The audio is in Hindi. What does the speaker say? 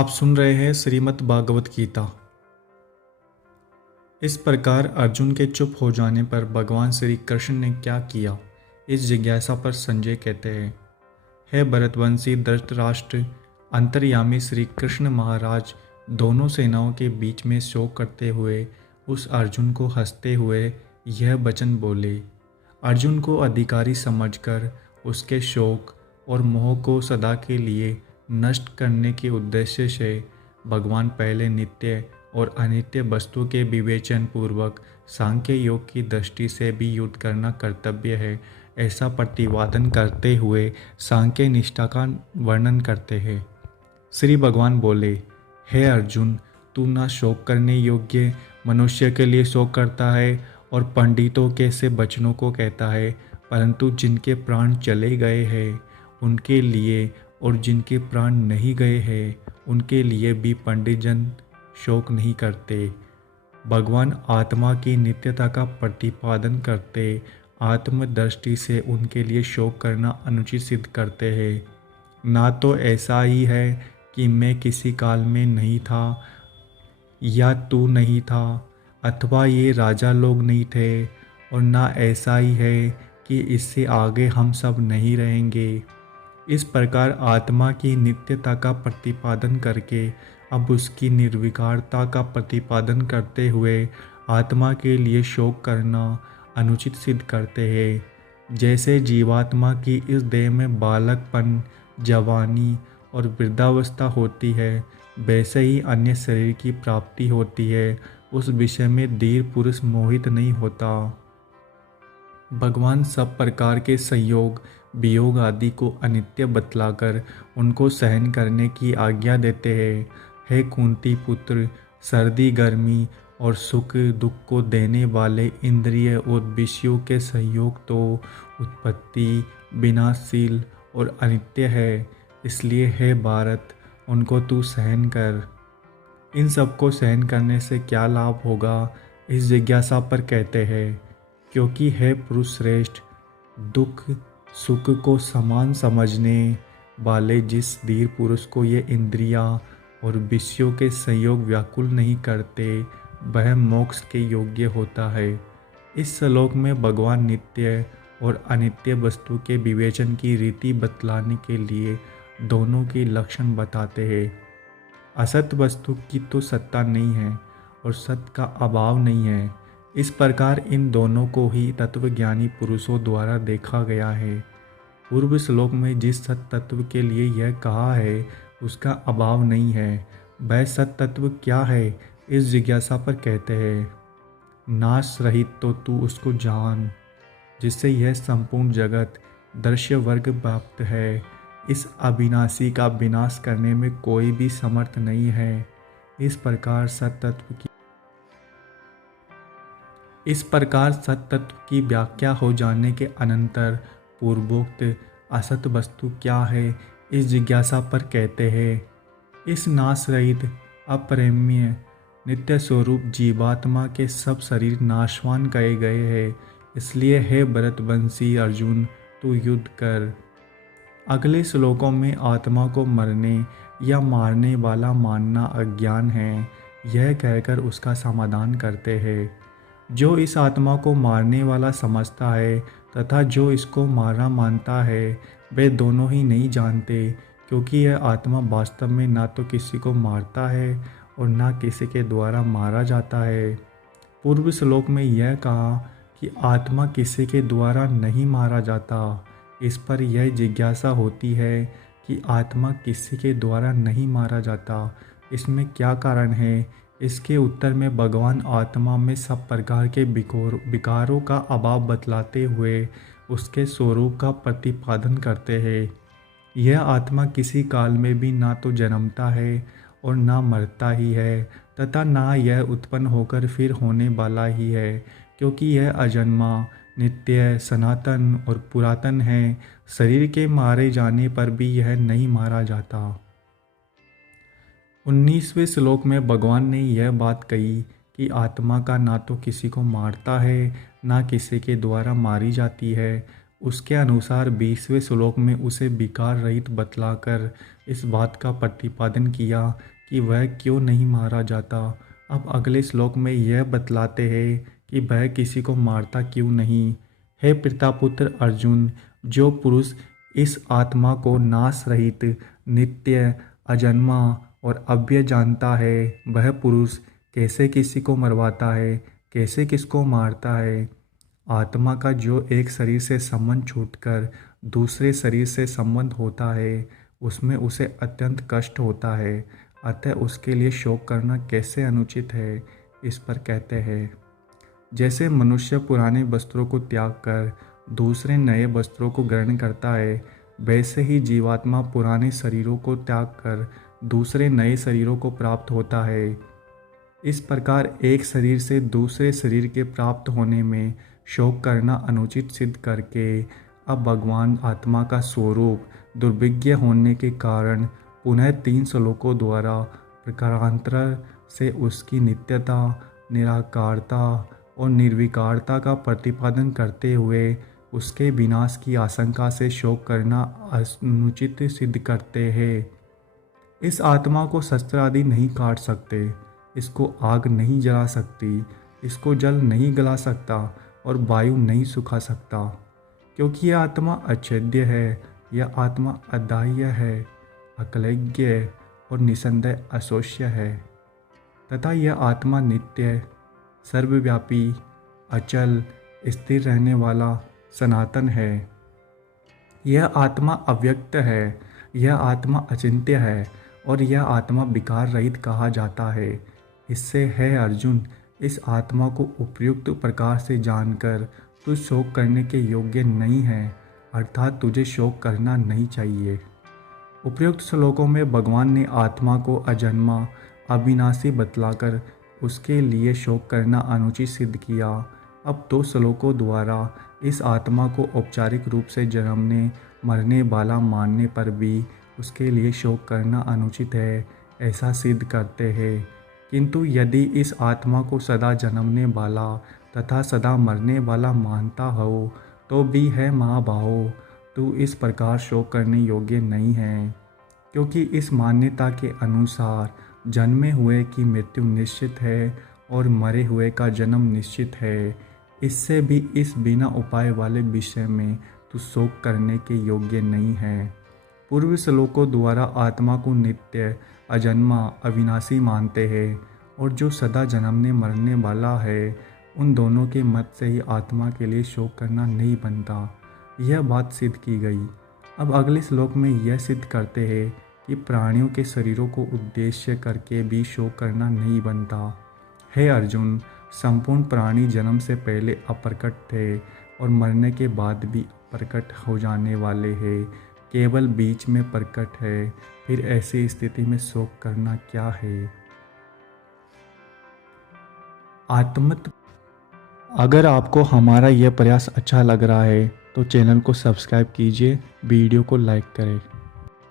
आप सुन रहे हैं श्रीमद् भागवत गीता। इस प्रकार अर्जुन के चुप हो जाने पर भगवान श्री कृष्ण ने क्या किया, इस जिज्ञासा पर संजय कहते हैं। हे भरतवंशी धृतराष्ट्र, अंतर्यामी श्री कृष्ण महाराज दोनों सेनाओं के बीच में शोक करते हुए उस अर्जुन को हंसते हुए यह वचन बोले। अर्जुन को अधिकारी समझकर उसके शोक और मोह को सदा के लिए नष्ट करने के उद्देश्य से भगवान पहले नित्य और अनित्य वस्तु के विवेचन पूर्वक सांख्य योग की दृष्टि से भी युद्ध करना कर्तव्य है, ऐसा प्रतिपादन करते हुए सांख्य निष्ठा का वर्णन करते हैं। श्री भगवान बोले, हे अर्जुन, तू ना शोक करने योग्य मनुष्य के लिए शोक करता है और पंडितों के से वचनों को कहता है, परंतु जिनके प्राण चले गए हैं उनके लिए और जिनके प्राण नहीं गए हैं उनके लिए भी पंडितजन शोक नहीं करते। भगवान आत्मा की नित्यता का प्रतिपादन करते आत्मदृष्टि से उनके लिए शोक करना अनुचित सिद्ध करते हैं। ना तो ऐसा ही है कि मैं किसी काल में नहीं था या तू नहीं था अथवा ये राजा लोग नहीं थे, और ना ऐसा ही है कि इससे आगे हम सब नहीं रहेंगे। इस प्रकार आत्मा की नित्यता का प्रतिपादन करके अब उसकी निर्विकारता का प्रतिपादन करते हुए आत्मा के लिए शोक करना अनुचित सिद्ध करते हैं। जैसे जीवात्मा की इस देह में बालकपन, जवानी और वृद्धावस्था होती है, वैसे ही अन्य शरीर की प्राप्ति होती है। उस विषय में धीर पुरुष मोहित नहीं होता। भगवान सब प्रकार के संयोग वियोग आदि को अनित्य बतलाकर उनको सहन करने की आज्ञा देते हैं। हे कुंती पुत्र, सर्दी गर्मी और सुख दुख को देने वाले इंद्रिय और विषयों के संयोग तो उत्पत्ति, विनाशशील और अनित्य है, इसलिए हे भारत, उनको तू सहन कर। इन सब को सहन करने से क्या लाभ होगा, इस जिज्ञासा पर कहते हैं। क्योंकि हे पुरुष श्रेष्ठ, दुख सुख को समान समझने वाले जिस धीर पुरुष को ये इंद्रियां और विषयों के संयोग व्याकुल नहीं करते, वह मोक्ष के योग्य होता है। इस श्लोक में भगवान नित्य और अनित्य वस्तु के विवेचन की रीति बतलाने के लिए दोनों के लक्षण बताते हैं। असत वस्तु की तो सत्ता नहीं है और सत्य का अभाव नहीं है। इस प्रकार इन दोनों को ही तत्वज्ञानी पुरुषों द्वारा देखा गया है। पूर्व श्लोक में जिस सत्य तत्व के लिए यह कहा है उसका अभाव नहीं है, वह सत्य तत्व क्या है, इस जिज्ञासा पर कहते हैं। नाश रहित तो तू उसको जान, जिससे यह संपूर्ण जगत दृश्य वर्ग व्याप्त है। इस अविनाशी का विनाश करने में कोई भी समर्थ नहीं है। इस प्रकार सत्य तत्व की व्याख्या हो जाने के अनंतर पूर्वोक्त असत वस्तु क्या है, इस जिज्ञासा पर कहते हैं। इस नाश रहित अपरिमेय नित्य स्वरूप जीवात्मा के सब शरीर नाशवान कहे गए हैं, इसलिए हे भरतवंशी अर्जुन, तू युद्ध कर। अगले श्लोकों में आत्मा को मरने या मारने वाला मानना अज्ञान है, यह कहकर उसका समाधान करते हैं। जो इस आत्मा को मारने वाला समझता है तथा जो इसको मारा मानता है, वे दोनों ही नहीं जानते, क्योंकि यह आत्मा वास्तव में ना तो किसी को मारता है और ना किसी के द्वारा मारा जाता है। पूर्व श्लोक में यह कहा कि आत्मा किसी के द्वारा नहीं मारा जाता। इस पर यह जिज्ञासा होती है कि आत्मा किसी के द्वारा नहीं मारा जाता, इसमें क्या कारण है। इसके उत्तर में भगवान आत्मा में सब प्रकार के विकारों का अभाव बतलाते हुए उसके स्वरूप का प्रतिपादन करते हैं। यह आत्मा किसी काल में भी ना तो जन्मता है और ना मरता ही है, तथा ना यह उत्पन्न होकर फिर होने वाला ही है, क्योंकि यह अजन्मा, नित्य, सनातन और पुरातन है। शरीर के मारे जाने पर भी यह नहीं मारा जाता। 19वें श्लोक में भगवान ने यह बात कही कि आत्मा का ना तो किसी को मारता है ना किसी के द्वारा मारी जाती है, उसके अनुसार 20वें श्लोक में उसे विकार रहित बतलाकर इस बात का प्रतिपादन किया कि वह क्यों नहीं मारा जाता। अब अगले श्लोक में यह बतलाते हैं कि वह किसी को मारता क्यों नहीं। हे पितापुत्र अर्जुन, जो पुरुष इस आत्मा को नाश रहित, नित्य, अजन्मा और अव्यय जानता है, वह पुरुष कैसे किसी को मरवाता है, कैसे किसको मारता है। आत्मा का जो एक शरीर से संबंध छूटकर दूसरे शरीर से संबंध होता है, उसमें उसे अत्यंत कष्ट होता है, अतः उसके लिए शोक करना कैसे अनुचित है। इस पर कहते हैं, जैसे मनुष्य पुराने वस्त्रों को त्याग कर दूसरे नए वस्त्रों को ग्रहण करता है, वैसे ही जीवात्मा पुराने शरीरों को त्याग कर दूसरे नए शरीरों को प्राप्त होता है। इस प्रकार एक शरीर से दूसरे शरीर के प्राप्त होने में शोक करना अनुचित सिद्ध करके अब भगवान आत्मा का स्वरूप दुर्विज्ञ होने के कारण पुनः 3 श्लोकों द्वारा प्रकारांतर से उसकी नित्यता, निराकारता और निर्विकारता का प्रतिपादन करते हुए उसके विनाश की आशंका से शोक करना अनुचित सिद्ध करते हैं। इस आत्मा को शस्त्र आदि नहीं काट सकते, इसको आग नहीं जला सकती, इसको जल नहीं गला सकता और वायु नहीं सुखा सकता, क्योंकि यह आत्मा अछेद्य है, यह आत्मा अदाह्य है, अक्लैज्ञ और निसंदेह अशोष्य है, तथा यह आत्मा नित्य, सर्वव्यापी, अचल, स्थिर रहने वाला, सनातन है। यह आत्मा अव्यक्त है, यह आत्मा अचिंत्य है और यह आत्मा विकार रहित कहा जाता है। इससे है अर्जुन, इस आत्मा को उपयुक्त प्रकार से जानकर तू शोक करने के योग्य नहीं है, अर्थात तुझे शोक करना नहीं चाहिए। उपयुक्त श्लोकों में भगवान ने आत्मा को अजन्मा, अविनाशी बतलाकर उसके लिए शोक करना अनुचित सिद्ध किया। अब 2 श्लोकों द्वारा इस आत्मा को औपचारिक रूप से जन्मने मरने वाला मानने पर भी उसके लिए शोक करना अनुचित है, ऐसा सिद्ध करते हैं। किंतु यदि इस आत्मा को सदा जन्मने वाला तथा सदा मरने वाला मानता हो तो भी है महाबाहो, तू इस प्रकार शोक करने योग्य नहीं है, क्योंकि इस मान्यता के अनुसार जन्मे हुए की मृत्यु निश्चित है और मरे हुए का जन्म निश्चित है। इससे भी इस बिना उपाय वाले विषय में तू शोक करने के योग्य नहीं है। पूर्व श्लोकों द्वारा आत्मा को नित्य, अजन्मा, अविनाशी मानते हैं और जो सदा जन्मने मरने वाला है, उन दोनों के मत से ही आत्मा के लिए शोक करना नहीं बनता। यह बात सिद्ध की गई। अब अगले श्लोक में यह सिद्ध करते हैं कि प्राणियों के शरीरों को उद्देश्य करके भी शोक करना नहीं बनता। हे अर्जुन, संपूर्ण प्राणी जन्म से पहले अप्रकट थे और मरने के बाद भी प्रकट हो जाने वाले हैं, केवल बीच में प्रकट है। फिर ऐसी स्थिति में शोक करना क्या है। आत्मत अगर आपको हमारा यह प्रयास अच्छा लग रहा है तो चैनल को सब्सक्राइब कीजिए, वीडियो को लाइक करें।